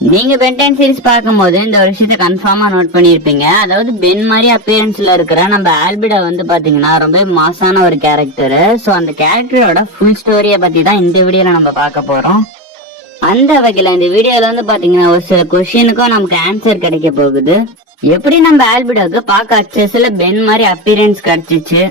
நீங்க pentene series பார்க்கும்போது இந்த ஒரு விஷயத்த கன்ஃபார்மா நோட் பண்ணிருப்பீங்க. அதாவது பென் மாதிரி அப்பியரன்ஸ்ல இருக்கிற நம்ம ஆல்பிடா வந்து பாத்தீங்கன்னா ரொம்ப மாசான ஒரு கேரக்டர். சோ அந்த கேரக்டரோட ஃபுல் ஸ்டோரிய பத்தி தான் இந்த வீடியோல நம்ம பார்க்க போறோம். அந்த வகையில இந்த வீடியோல வந்து பாத்தீங்கன்னா ஒரு சில கொஸ்டினுக்கும் நமக்கு ஆன்சர் கிடைக்க போகுது. எப்படி நம்ம ஆல்பிடாவுக்கு பார்க்க அச்சஸ்ல பென் மாதிரி அப்பியரன்ஸ் கிடைச்சிச்சு,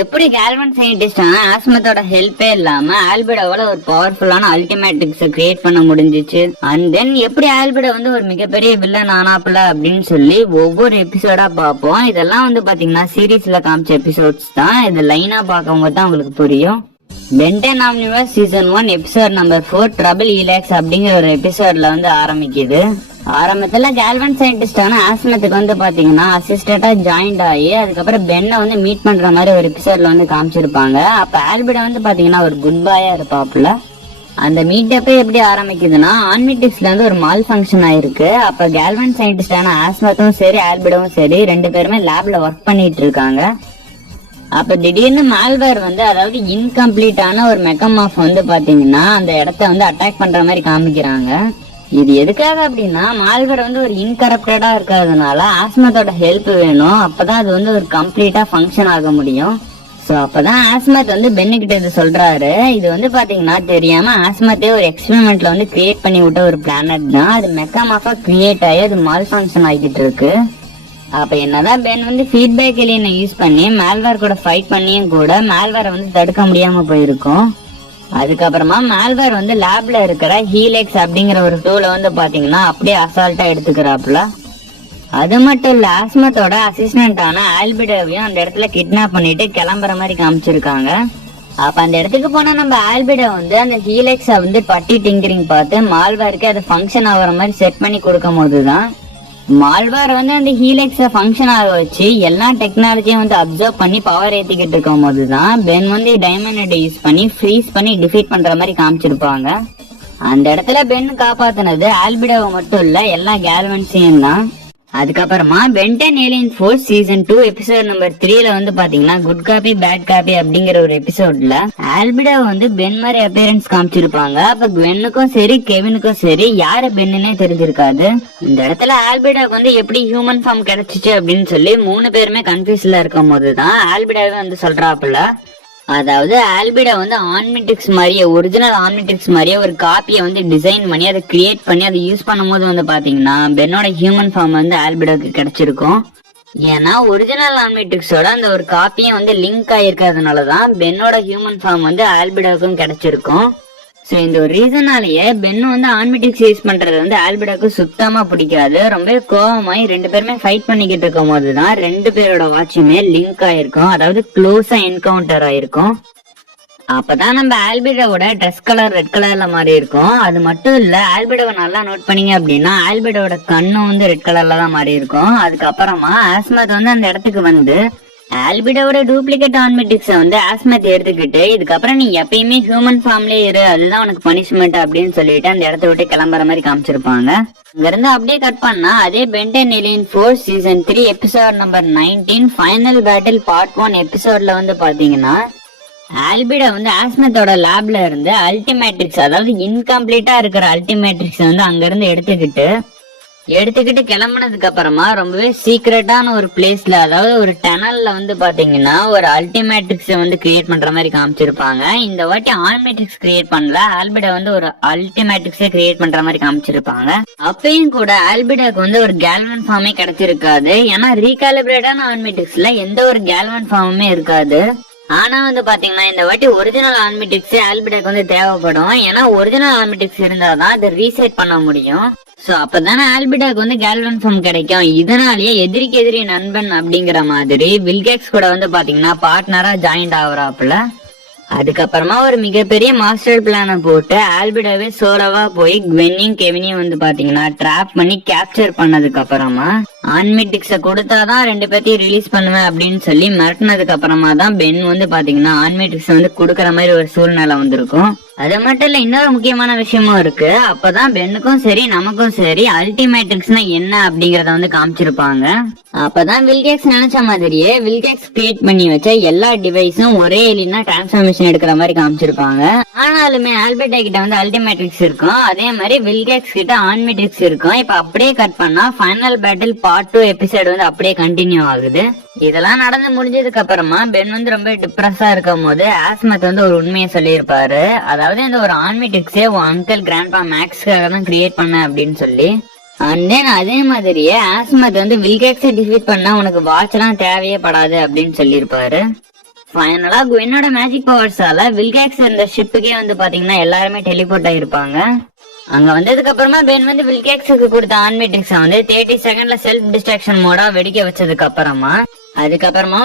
எப்படி கேல்வன் சயின்டிஸ்டான ஆஸ்மத்தோட ஹெல்ப்பே இல்லாம ஆல்பிடாவால ஒரு பவர்ஃபுல்லான அல்டிமேட்டிக்ஸ் கிரியேட் பண்ண முடிஞ்சிச்சு. அண்ட் தென் எப்படி ஆல்பிடா வந்து ஒரு மிகப்பெரிய வில்லன் ஆனாப்புல அப்படின்னு சொல்லி ஒவ்வொரு எபிசோடா பார்ப்போம். இதெல்லாம் வந்து பாத்தீங்கன்னா சீரீஸ்ல காமிச்ச எபிசோட்ஸ் தான். இது லைனா பார்க்கும்போது தான் உங்களுக்கு புரியும். Ben Ten Omniverse season 1 episode number 4 trouble Helix அப்படிங்கிற ஒரு எபிசோட்ல வந்து ஆரம்பிக்குது. ஆரம்பத்துல கேல்வன் சயின்டிஸ்டான ஆஸ்மத்துக்கு வந்து பாத்தீங்கன்னா அசிஸ்டண்டா ஜாயின்ட் ஆகி அதுக்கப்புறம் பென்னை வந்து மீட் பண்ற மாதிரி ஒரு எபிசோட்ல வந்து காமிச்சிருப்பாங்க. அப்ப ஆல்பிடா வந்து பாத்தீங்கன்னா ஒரு குட் பாயா இருப்பாப்புல. அந்த மீட்டப்பே எப்படி ஆரம்பிக்குதுன்னா ஆன்மிட்டிக்ஸ்ல இருந்து ஒரு மால் ஃபங்க்ஷன் ஆயிருக்கு. அப்ப கேல்வன் சயின்டிஸ்டான ஆஸ்மத்தும் சரி ஆல்பிடாவும் சரி ரெண்டு பேருமே லேப்ல ஒர்க் பண்ணிட்டு இருக்காங்க. அப்ப திடீர்னு மால்வேர் வந்து அதாவது இன்கம்ப்ளீட்டான ஒரு மெக்கமாஃப் வந்து பாத்தீங்கன்னா அந்த இடத்த வந்து அட்டாக் பண்ற மாதிரி காமிக்கிறாங்க. இது எதுக்காக அப்படின்னா மால்வேர் வந்து ஒரு இன்கரப்டடா இருக்கிறதுனால ஆஸ்மத்தோட ஹெல்ப் வேணும். அப்பதான் அது வந்து ஒரு கம்ப்ளீட்டா ஃபங்க்ஷன் ஆக முடியும். சோ அப்பதான் ஆஸ்மத் வந்து பென்னு கிட்ட இது சொல்றாரு. இது வந்து பாத்தீங்கன்னா தெரியாம ஆஸ்மத்தே ஒரு எக்ஸ்பெரிமெண்ட்ல வந்து கிரியேட் பண்ணி விட்ட ஒரு பிளானட் தான். அது மெக்கமாஃபா கிரியேட் ஆகி அது மால் ஃபங்க்ஷன் ஆகிட்டு இருக்கு. அப்ப என்னதான் பென் வந்து ஃபீட்பேக் எலியனை யூஸ் பண்ணி மால்வேர் கூட ஃபைட் பண்ணியும் கூட மால்வேரை வந்து தடுக்க முடியாம போயிருக்கும். அதுக்கப்புறமா மால்வேர் வந்து லேப்ல இருக்கிற ஹீலெக்ஸ் அப்படிங்கிற ஒரு டூலை வந்து பாத்தீங்கன்னா அப்படியே அசால்ட்டா எடுத்துக்கிறாப்புல. அது மட்டும் இல்ல ஆஸ்மத்தோட அசிஸ்டன்டான ஆல்பிடாவையும் அந்த இடத்துல கிட்னாப் பண்ணிட்டு கிளம்புற மாதிரி காமிச்சிருக்காங்க. அப்ப அந்த இடத்துக்கு போனா நம்ம ஆல்பிடா வந்து அந்த ஹீலெக்ஸ வந்து பட்டி டிங்கரிங் பார்த்து மால்வேருக்கு அது ஃபங்க்ஷன் ஆகுற மாதிரி செட் பண்ணி கொடுக்கும் போதுதான் மால்வேர் வந்து அந்த ஹீலெக்ஸ ஃபங்க்ஷன் ஆக வச்சு எல்லா டெக்னாலஜியும் வந்து அப்சர்வ் பண்ணி பவர் ஏத்திக்கிட்டு இருக்கும் போதுதான் பென் வந்து டைமண்ட் யூஸ் பண்ணி ஃப்ரீஸ் பண்ணி டிஃபீட் பண்ற மாதிரி காமிச்சிருப்பாங்க. அந்த இடத்துல பென் காப்பாத்தினது ஆல்பிடாவை மட்டும் இல்ல எல்லா கேல்வன்ஸையும் தான். அதுக்கப்புறமா Ben Ten alien force season 2 episode number 3ல வந்து பாத்தீங்கன்னா குட் காப்பி பேட் காப்பி அப்படிங்கிற ஒரு எபிசோட்ல ஆல்பிடா வந்து பென் மாதிரி அப்பியரன்ஸ் காமிச்சிருப்பாங்க. அப்ப பென்னுக்கும் சரி கெவினுக்கும் சரி யாரு பென்னுன்னே தெரிஞ்சிருக்காது. இந்த இடத்துல ஆல்பிடாவுக்கு வந்து எப்படி ஹியூமன் ஃபார்ம் கிடைச்சிச்சு அப்படின்னு சொல்லி 3 பேருமே கன்ஃபியூஸ்ல இருக்கும் போதுதான் ஆல்பிடாவே வந்து சொல்றாப்புல. அதாவது ஆல்பிடா வந்து ஆன்மிட்டிக்ஸ் மாதிரியே ஒரிஜினல் ஆன்மிட்டிக்ஸ் மாதிரியே ஒரு காப்பியை வந்து டிசைன் பண்ணி அதை கிரியேட் பண்ணி அதை யூஸ் பண்ணும்போது வந்து பாத்தீங்கன்னா பென்னோட ஹியூமன் ஃபார்ம் வந்து ஆல்பிடாவுக்கு கிடைச்சிருக்கும். ஏன்னா ஒரிஜினல் ஆன்மிட்டிக்ஸோட அந்த ஒரு காப்பியும் வந்து லிங்க் ஆயிருக்கிறதுனாலதான் பென்னோட ஹியூமன் ஃபார்ம் வந்து ஆல்பிடாவுக்கும் கிடைச்சிருக்கும். சோ இந்த ஒரு ரீசனாலேயே பென்னு வந்து ஆன்மிட்டிக்ஸ் யூஸ் பண்றது வந்து ஆல்பிடாவுக்கு சுத்தமா பிடிக்காது. ரொம்ப கோவமாயி ரெண்டு பேருமே ஃபைட் பண்ணிக்கிட்டு இருக்கும் போதுதான் ரெண்டு பேரோட வாட்சுமே லிங்க் ஆயிருக்கும், அதாவது க்ளோஸா என்கவுண்டர் ஆயிருக்கும். அப்பதான் நம்ம ஆல்பிடாவோட ட்ரெஸ் கலர் ரெட் கலர்ல மாறி இருக்கும். அது மட்டும் இல்ல ஆல்பிடாவை நல்லா நோட் பண்ணீங்க அப்படின்னா ஆல்பிடாவோட கண்ணும் வந்து ரெட் கலர்ல தான் மாறி இருக்கும். அதுக்கப்புறமா ஆஸ்மத் வந்து அந்த இடத்துக்கு வந்து ஆல்பிடாவோட டூப்ளிகேட் ஆன்மிட்டிக்ஸ வந்து ஆஸ்மத் எடுத்துக்கிட்டு இதுக்கப்புறம் நீ எப்பயுமே ஹியூமன் ஃபார்ம்லயே இரு, அதுதான் உனக்கு பனிஷ்மெண்ட் அப்படின்னு சொல்லிட்டு அந்த இடத்த விட்டு கிளம்புற மாதிரி காமிச்சிருப்பாங்க. அங்க இருந்து அப்படியே கட் பண்ணா அதே pentene alien force season 3 episode number 19 final battle part 1 எபிசோட்ல வந்து பாத்தீங்கன்னா ஆல்பிடா வந்து ஆஸ்மத்தோட லேப்ல இருந்து அல்டிமேட்ரிக்ஸ் அதாவது இன்கம்ப்ளீட்டா இருக்கிற அல்டிமேட்ரிக்ஸ் வந்து அங்க இருந்து எடுத்துக்கிட்டு கிளம்புனதுக்கு அப்புறமா ரொம்பவே சீக்ரெட்டான ஒரு பிளேஸ்ல அதாவது ஒரு டனல்ல வந்து பாத்தீங்கன்னா ஒரு அல்டிமேட்ரிக்ஸ் வந்து கிரியேட் பண்ற மாதிரி காமிச்சிருப்பாங்க. இந்த வாட்டி ஆல்மேட்ரிக்ஸ் கிரியேட் பண்ணல, ஆல்பிடா வந்து ஒரு அல்டிமேட்ரிக்ஸே கிரியேட் பண்ற மாதிரி காமிச்சிருப்பாங்க. அப்பயும் கூட ஆல்பிடாக்கு வந்து ஒரு கேல்வன் ஃபார்மே கிடைச்சிருக்காது. ஏன்னா ரீகாலிபிரேட்டான ஆல்மேட்ரிக்ஸ்ல எந்த ஒரு கேல்வன் ஃபார்முமே இருக்காது. ஆனா வந்து பாத்தீங்கன்னா இந்த வாட்டி ஒரிஜினல் ஆல்மிட்டிக்ஸ் ஆல்பிடாக்கு வந்து தேவைப்படும். ஏன்னா ஒரிஜினல் ஆல்மிட்டிக்ஸ் இருந்தாதான் அதை ரீசெட் பண்ண முடியும். சோ அப்பதானே ஆல்பிடாக்கு வந்து கேல்வன் ஃபார்ம் கிடைக்கும். இதனாலேயே எதிரிக்கு எதிரி நண்பன் அப்படிங்கிற மாதிரி வில்கேக்ஸ் கூட வந்து பாத்தீங்கன்னா பார்ட்னரா ஜாயின்ட் ஆகுறாப்புல. அதுக்கப்புறமா ஒரு மிகப்பெரிய மாஸ்டர் பிளான போட்டு ஆல்பிடாவே சோலோவா போய் குவென்னையும் கெவினையும் வந்து பாத்தீங்கன்னா ட்ராப் பண்ணி கேப்சர் பண்ணதுக்கு அப்புறமா ஆன்மிட்டிக்ஸ கொடுத்தாதான் ரெண்டு பேர்த்தையும் ரிலீஸ் பண்ணுவேன் அப்படின்னு சொல்லி மிரட்டினதுக்கு அப்புறமா தான் பென் வந்து பாத்தீங்கன்னா ஆன்மிட்டிக்ஸ் வந்து கொடுக்கற மாதிரி ஒரு சூழ்நிலை வந்திருக்கும். அது மட்டும் இல்ல, இன்னொரு முக்கியமான விஷயமும் இருக்கு. அப்பதான் பென்னுக்கும் சரி நமக்கும் சரி அல்டிமேட்ரிக்ஸ்னா என்ன அப்படிங்கறத வந்து காமிச்சிருப்பாங்க. அப்பதான் வில்கேக்ஸ் நினைச்ச மாதிரியே வில்கேக்ஸ் கிரியேட் பண்ணி வச்ச எல்லா டிவைஸும் ஒரே எலினா டிரான்ஸ்ஃபர்மேஷன் எடுக்கிற மாதிரி காமிச்சிருப்பாங்க. ஆனாலுமே ஆல்பர்டா கிட்ட வந்து அல்டிமேட்ரிக்ஸ் இருக்கும், அதே மாதிரி வில்கேக்ஸ் கிட்ட ஆன்மேட்ரிக்ஸ் இருக்கும். இப்ப அப்படியே கட் பண்ணா ஃபைனல் பேட்டில் பார்ட் 2 எபிசோடு வந்து அப்படியே கண்டினியூ ஆகுது. இதெல்லாம் நடந்து முடிஞ்சதுக்கு அப்புறமா பென் வந்து ரொம்ப டிப்ரெஸ்ஸா இருக்கும் போது ஆஸ்மத் வந்து ஒரு உண்மையை சொல்லியிருப்பாரு. அதாவது இந்த ஒரு ஆன்மேட்ரிக்ஸே உன் அங்கிள் கிராண்ட்பா மேக்ஸ்க்காக தான் கிரியேட் பண்ண அப்படின்னு சொல்லி. அண்ட் தென் அதே மாதிரியே ஆஸ்மத் வந்து வில்கேக்ஸை டிஃபீட் பண்ணா உனக்கு வாட்ச் எல்லாம் தேவையே படாது அப்படின்னு சொல்லியிருப்பாரு. ஃபைனலா குவென்னோட மேஜிக் பவர்ஸால வில்கேக்ஸ் இருந்த ஷிப்புக்கே வந்து பாத்தீங்கன்னா எல்லாருமே டெலிபோர்ட் ஆயிருப்பாங்க. அங்க வந்ததுக்கு அப்புறமா பென் வந்து வில்கேக்ஸுக்கு கொடுத்த ஆன்மேட்ரிக்ஸை வந்து 30 செகண்ட்ல செல்ஃப் டிஸ்ட்ராக்ஷன் மோடா வெடிக்க வச்சதுக்கு அப்புறமா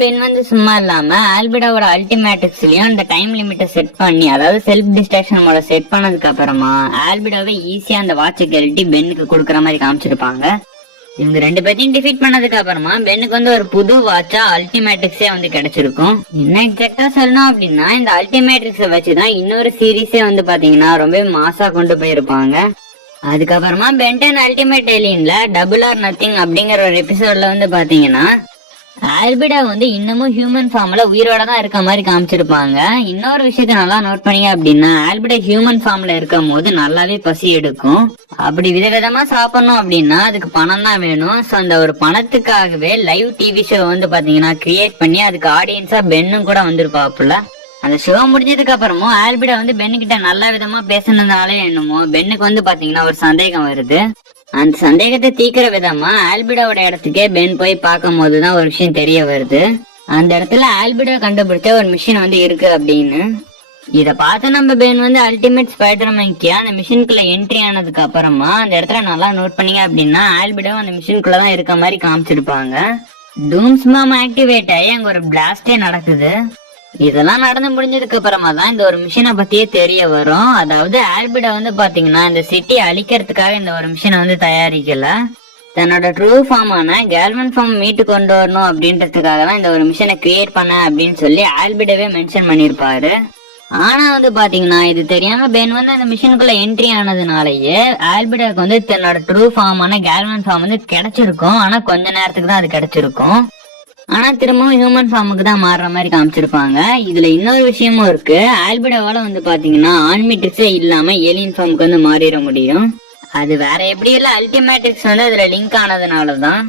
பென் வந்து சும்மா இல்லாம ஆல்பிடாவோட அல்டிமேட்ரிக்ஸ்லயும் அந்த டைம் லிமிட்டை செட் பண்ணி, அதாவது செல்ஃப் டிஸ்ட்ராக்ஷன் மோட செட் பண்ணதுக்கு அப்புறமா ஆல்பிடாவை ஈஸியா அந்த வாட்சை கழட்டி பென்னுக்கு கொடுக்குற மாதிரி காமிச்சிருப்பாங்க. இவங்க 2 பேத்தையும் டிஃபீட் பண்ணதுக்கு அப்புறமா பென்னுக்கு வந்து ஒரு புது வாட்சா அல்டிமேட்ரிக்ஸே வந்து கிடைச்சிருக்கும். இன்னும் எக்ஸாக்டா சொல்லணும் அப்படின்னா இந்த அல்டிமேட்ரிக்ஸை வச்சுதான் இன்னொரு சீரீஸே வந்து பாத்தீங்கன்னா ரொம்ப மாசா கொண்டு போயிருப்பாங்க. அதுக்கப்புறமா பென்டன் அல்டிமேட் ஏலியன்ல டபுள் ஆர் நத்திங் அப்படிங்கிற ஒரு எபிசோட்ல வந்து பாத்தீங்கன்னா ஆல்பிடா வந்து இன்னமும் ஹியூமன் ஃபார்ம்ல உயிரோட தான் இருக்க மாதிரி காமிச்சிருப்பாங்க. இன்னொரு விஷயத்த நல்லா நோட் பண்ணீங்க அப்படின்னா ஆல்பிடா ஹியூமன் ஃபார்ம்ல இருக்கும் போது நல்லாவே பசி எடுக்கும். அப்படி விதவிதமா சாப்பிடணும் அப்படின்னா அதுக்கு பணம் தான் வேணும். சோ அந்த ஒரு பணத்துக்காகவே லைவ் டிவி ஷோ வந்து பாத்தீங்கன்னா கிரியேட் பண்ணி அதுக்கு ஆடியன்ஸா பென்னும் கூட வந்திருப்பாப்புல. அந்த ஷோ முடிஞ்சதுக்கு அப்புறமும் ஆல்பிடா வந்து பென்னு கிட்ட நல்ல விதமா பேசுனதுனாலே என்னமோ பென்னுக்கு வந்து பாத்தீங்கன்னா ஒரு சந்தேகம் வருது. அந்த சந்தேகத்தை தீக்கிற விதமா ஆல்பிடாவோட இடத்துக்கே பென் போய் பார்க்கும் போதுதான் ஒரு விஷயம் தெரிய வருது. அந்த இடத்துல ஆல்பிடா கண்டுபிடிச்ச ஒரு மிஷின் வந்து இருக்கு அப்படின்னு. இத பார்த்து நம்ம பென் வந்து அல்டிமேட் ஸ்பைடர்மேன்க்கு அந்த மிஷினுக்குள்ள என்ட்ரி ஆனதுக்கு அப்புறமா அந்த இடத்துல நல்லா நோட் பண்ணீங்க அப்படின்னா ஆல்பிடா அந்த மிஷினுக்குள்ளதான் இருக்க மாதிரி காமிச்சிருப்பாங்க. டூம்ஸ் மாம் ஆக்டிவேட் ஆகி அங்க ஒரு பிளாஸ்டே நடக்குது. இதெல்லாம் நடந்து முடிஞ்சதுக்கு அப்புறமா தான் இந்த ஒரு மிஷினை பத்தியே தெரிய வரும். அதாவது ஆல்பிடா வந்து பாத்தீங்கன்னா இந்த சிட்டி அழிக்கிறதுக்காக இந்த ஒரு மிஷினை வந்து தயாரிக்கல, தன்னோட ட்ரூ ஃபார்மான கேல்வன் ஃபார்ம் மீட்டு கொண்டு வரணும் அப்படின்றதுக்காக தான் இந்த ஒரு மிஷினை கிரியேட் பண்ண அப்படின்னு சொல்லி ஆல்பிடாவே மென்ஷன் பண்ணிருப்பாரு. ஆனா வந்து பாத்தீங்கன்னா இது தெரியாம பென் வந்து அந்த மிஷினுக்குள்ள என்ட்ரி ஆனதுனாலயே ஆல்பிடாக்கு வந்து தன்னோட ட்ரூ ஃபார்மான கேல்வன் ஃபார்ம் வந்து கிடைச்சிருக்கும். ஆனா கொஞ்ச நேரத்துக்கு தான் அது கிடைச்சிருக்கும். ஆனா திரும்பவும் ஹியூமன் ஃபார்முக்கு தான் மாறுற மாதிரி காமிச்சிருப்பாங்க. இதுல இன்னொரு விஷயமும் இருக்கு. ஆல்பிடாவால வந்து பாத்தீங்கன்னா ஆன்மேட்ரிக்ஸே இல்லாம ஏலியன் ஃபார்முக்கு வந்து மாறிட முடியும். அது வேற எப்படி இல்ல, அல்டிமேட்ரிக்ஸ் வந்து அதுல லிங்க் ஆனதுனாலதான்.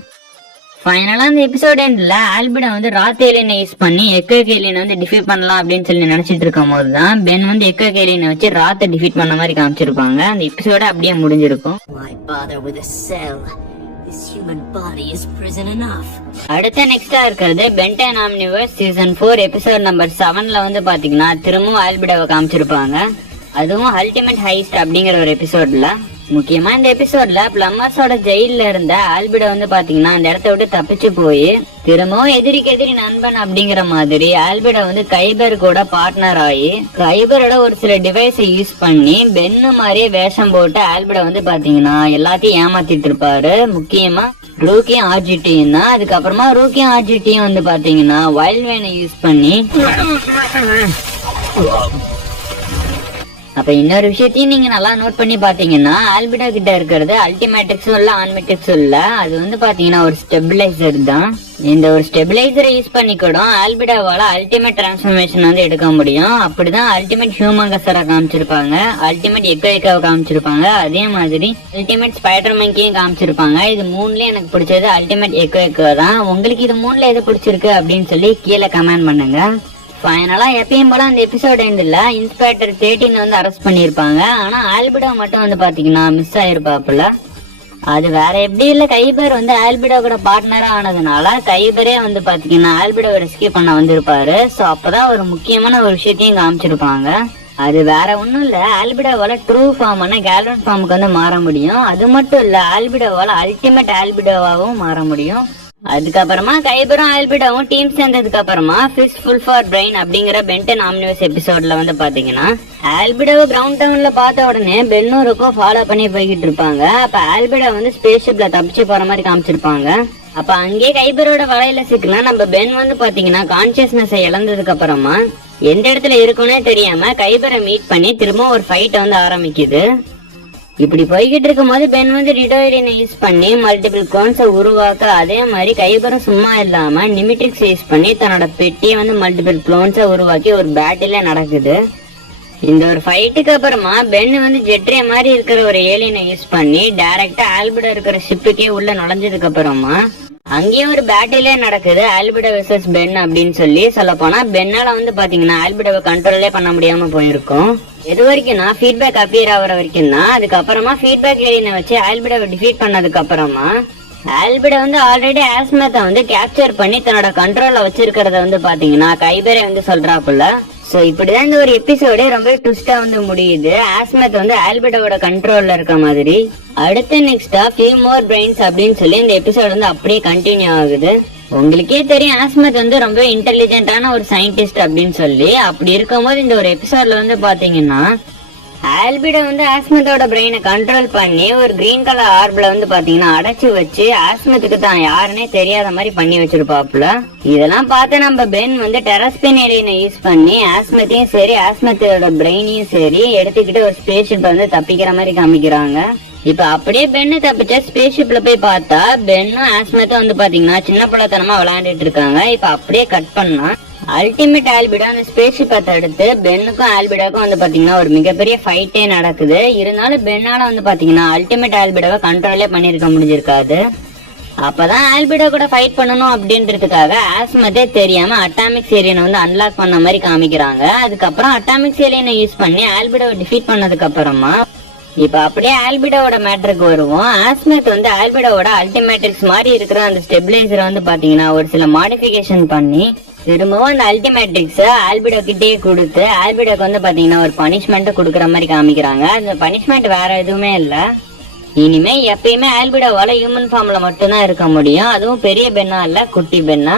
ஃபைனலா இந்த எபிசோட் எண்ட்ல ஆல்பிடா வந்து ராத் ஏலியனை யூஸ் பண்ணி எக்கோ ஏலியனை வந்து டிஃபீட் பண்ணலாம் அப்படின்னு சொல்லி நினைச்சிட்டு இருக்கும் போதுதான் பென் வந்து எக்கோ ஏலியனை வச்சு ராத்தை டிஃபீட் பண்ண மாதிரி காமிச்சிருப்பாங்க. அந்த எபிசோட அப்படியே முடிஞ்சிருக்கும். அடுத்த நெக்ஸ்டா இருக்கிறது Ben Ten Omniverse season 4 episode number 7ல வந்து பாத்தீங்கன்னா திரும்பவும் ஆல்பிடாவை காமிச்சிருப்பாங்க. அதுவும் அல்டிமேட் ஹைஸ்ட் அப்படிங்கிற ஒரு எபிசோட்ல. முக்கியமா இந்த எபிசோட்ல பிளம்மர்ஸோட ஜெயில இருந்த ஆல்பிடா வந்து பாத்தீங்கன்னா அந்த இடத்த விட்டு தப்பிச்சு போய் திரும்பவும் எதிரிக்கு எதிரி நண்பன் அப்படிங்கிற மாதிரி ஆல்பிடா வந்து கைபர் கூட பார்ட்னர் ஆகி கைபரோட ஒரு சில டிவைஸை யூஸ் பண்ணி பென்னு மாதிரியே வேஷம் போட்டு ஆல்பிடா வந்து பாத்தீங்கன்னா எல்லாத்தையும் ஏமாத்திட்டு இருப்பாரு. முக்கியமா ரூக்கியும் ஆர்ஜிடியும் தான். அதுக்கப்புறமா ரூக்கியும் ஆர்ஜிடியும் வந்து பாத்தீங்கன்னா வைல்ட் வேனை யூஸ் பண்ணி அப்ப இன்னொரு விஷயத்தையும் நீங்க நல்லா நோட் பண்ணி பாத்தீங்கன்னா ஆல்பிடா கிட்ட இருக்கிறது அல்டிமேட்ரிக்ஸும் இல்ல ஆன்மேட்ரிக்ஸும் இல்ல, அது வந்து பாத்தீங்கன்னா ஒரு ஸ்டெபிலைசர் தான். இந்த ஒரு ஸ்டெபிலைசரை யூஸ் பண்ணி கூட ஆல்பிடாவால அல்டிமேட் டிரான்ஸ்ஃபர்மேஷன் வந்து எடுக்க முடியும். அப்படிதான் அல்டிமேட் ஹியூமங்கஸரை காமிச்சிருப்பாங்க, அல்டிமேட் எக்கோவை காமிச்சிருப்பாங்க, அதே மாதிரி அல்டிமேட் ஸ்பைடர்மேன்கையும் காமிச்சிருப்பாங்க. இது மூணுலயும் எனக்கு பிடிச்சது அல்டிமேட் எக்கோ தான். உங்களுக்கு இது மூணுல எது பிடிச்சிருக்கு அப்படின்னு சொல்லி கீழே கமெண்ட் பண்ணுங்க. ஃபைனலா எப்பயும் போல அந்த எபிசோட் எண்ட்ல இன்ஸ்பெக்டர் 13 வந்து அரெஸ்ட் பண்ணிருப்பாங்க. ஆனா ஆல்பிடா மட்டும் வந்து பாத்தீங்கன்னா மிஸ் ஆயிருப்பாப்புல. அது வேற எப்படி இல்ல, கைபர் வந்து ஆல்பிடா கூட பார்ட்னரா ஆனதுனால கைபரே வந்து பாத்தீங்கன்னா ஆல்பிடா ரெஸ்கியூ பண்ண வந்திருப்பாரு. சோ அப்பதான் ஒரு முக்கியமான ஒரு விஷயத்தையும் காமிச்சிருப்பாங்க. அது வேற ஒண்ணும் இல்ல, ஆல்பிடாவால ட்ரூ ஃபார்மான கேல்வன் ஃபார்முக்கு வந்து மாற முடியும். அது மட்டும் இல்ல, ஆல்பிடாவால அல்டிமேட் ஆல்பிடாவாவும் மாற முடியும். அதுக்கப்புறமா கைபரும் ஆல்பிடாவும் டீம் சேர்ந்ததுக்கு அப்புறமா ஃபிஸ்ட் ஃபுல் ஃபார் பிரெயின் அப்படிங்கிற பென்டன் ஆம்னிவர்ஸ் எபிசோட்ல வந்து பாத்தீங்கன்னா ஆல்பிடாவை கிரவுண்ட் டவுன்ல பார்த்த உடனே பென்னூருக்கும் ஃபாலோ பண்ணி போய்கிட்டு இருப்பாங்க. அப்ப ஆல்பிடா வந்து ஸ்பேஸ் ஷிப்ல தப்பிச்சு போற மாதிரி காமிச்சிருப்பாங்க. அப்ப அங்கே கைபரோட வலையில சிக்கலாம் நம்ம பென் வந்து பாத்தீங்கன்னா கான்சியஸ்னஸ் இழந்ததுக்கு அப்புறமா எந்த இடத்துல இருக்குன்னே தெரியாம கைபரை மீட் பண்ணி திரும்ப ஒரு ஃபைட்டை வந்து ஆரம்பிக்குது. இப்படி போய்கிட்டு இருக்கும் போது பென் வந்து டிடோயிலினை யூஸ் பண்ணி மல்டிபிள் குளோன்ஸை உருவாக்க, அதே மாதிரி கைபரும் சும்மா இல்லாம நிமிட்ரிக்ஸ் யூஸ் பண்ணி தன்னோட பெட்டியை வந்து மல்டிபிள் குளோன்ஸை உருவாக்கி ஒரு பேட்டில நடக்குது. இந்த ஒரு ஃபைட்டுக்கு அப்புறமா பென் வந்து ஜெட்ரே மாதிரி இருக்கிற ஒரு ஏலியனை யூஸ் பண்ணி டைரக்டா ஆல்பிடோ இருக்கிற ஷிப்புக்கே உள்ள நுழைஞ்சதுக்கு அப்புறமா அங்கேயும் ஒரு பேட்டிலே நடக்குது, ஆல்பிடோ வெர்சஸ் பென் அப்படின்னு சொல்ல போனா பென்னால வந்து பாத்தீங்கன்னா ஆல்பிடோவை கண்ட்ரோலே பண்ண முடியாம போயிருக்கும். எது வரைக்கும்னா ஃபீட்பேக் அப்பியர் ஆகிற வரைக்கும் தான். அதுக்கப்புறமா ஃபீட்பேக் ஏலியனை வச்சு ஆல்பிடோவை டிஃபீட் பண்ணதுக்கு அப்புறமா ஆல்பிடோ வந்து ஆல்ரெடி ஆஸ்மெத்தை வந்து கேப்சர் பண்ணி தன்னோட கண்ட்ரோல்ல வச்சிருக்கிறத வந்து பாத்தீங்கன்னா கைபரே வந்து சொல்றாப்புல. சோ இப்படிதான் இந்த ஒரு எபிசோடு ரொம்ப ட்விஸ்டா வந்து முடியுது. ஆஸ்மெத் வந்து ஆல்பிடோவோட கண்ட்ரோல்ல இருக்க மாதிரி. அடுத்து நெக்ஸ்டா ஃபியூ மோர் பிரெயின்ஸ் அப்படின்னு சொல்லி இந்த எபிசோடு வந்து அப்படியே கண்டினியூ ஆகுது. உங்களுக்கே தெரியும் ஆஸ்மெத் வந்து ரொம்ப இன்டெலிஜென்ட்டான ஒரு சயின்டிஸ்ட் அப்படின்னு சொல்லி. அப்படி இருக்கும்போது இந்த ஒரு எபிசோட்ல வந்து பாத்தீங்கன்னா ஆல்பிடோ வந்து ஆஸ்மெத்தோட பிரெயினை கண்ட்ரோல் பண்ணி ஒரு கிரீன் கலர் ஆர்ப்ல வந்து பாத்தீங்கன்னா அடைச்சு வச்சு ஆஸ்மெத்துக்கு தான் யாருன்னே தெரியாத மாதிரி பண்ணி வச்சிருப்பாப்புல. இதெல்லாம் பார்த்து நம்ம பென் வந்து டெரஸ்பின் ஏலியனை யூஸ் பண்ணி ஆஸ்மெத்தையும் சரி ஆஸ்மெத்தோட பிரெயினையும் சரி எடுத்துக்கிட்டு ஒரு ஸ்பேஸ் ஷிப்பை வந்து தப்பிக்கிற மாதிரி காமிக்கிறாங்க. இப்ப அப்படியே பென்னு தப்பிச்ச ஸ்பேஸ் ஷிப்ல போய் பார்த்தா பென்னும் ஆஸ்மெத்தும் வந்து பாத்தீங்கன்னா சின்ன பிள்ளைத்தனமா விளையாண்டுட்டு இருக்காங்க. இப்ப அப்படியே கட் பண்ணா அல்டிமேட் ஆல்பிடோ அந்த ஸ்பேஸ் ஷிப்பை தடுத்து பென்னுக்கும் ஆல்பிடோக்கும் வந்து பாத்தீங்கன்னா ஒரு மிகப்பெரிய ஃபைட்டே நடக்குது. இருந்தாலும் பென்னால வந்து பாத்தீங்கன்னா அல்டிமேட் ஆல்பிடோவை கண்ட்ரோலே பண்ணிருக்க முடிஞ்சிருக்காது. அப்பதான் ஆல்பிடோ கூட ஃபைட் பண்ணணும் அப்படின்றதுக்காக ஆஸ்மெத்தே தெரியாம அட்டாமிக் ஏலியனை வந்து அன்லாக் பண்ண மாதிரி காமிக்கிறாங்க. அதுக்கப்புறம் அட்டாமிக் ஏலியனை யூஸ் பண்ணி ஆல்பிடோவை டிஃபீட் பண்ணதுக்கு அப்புறமா இப்ப அப்படியே ஆல்பிடோவோட மேட்டருக்கு வருவோம். ஆஸ்மெத் வந்து ஆல்பிடோவோட அல்டிமேட்ரிக்ஸ் மாதிரி இருக்கிற அந்த ஸ்டெபிலைசரை வந்து பாத்தீங்கன்னா ஒரு சில மாடிஃபிகேஷன் பண்ணி திரும்பவும் அந்த அல்டிமேட்ரிக்ஸ ஆல்பிடோ கிட்டே கொடுத்து ஆல்பிடோக்கு வந்து பாத்தீங்கன்னா ஒரு பனிஷ்மெண்ட் கொடுக்குற மாதிரி காமிக்கிறாங்க. அந்த பனிஷ்மெண்ட் வேற எதுவுமே இல்ல, இனிமே எப்பயுமே ஆல்பிடோவால ஹியூமன் ஃபார்ம்ல மட்டும்தான் இருக்க முடியும். அதுவும் பெரிய பென்னா இல்ல, குட்டி பென்னா.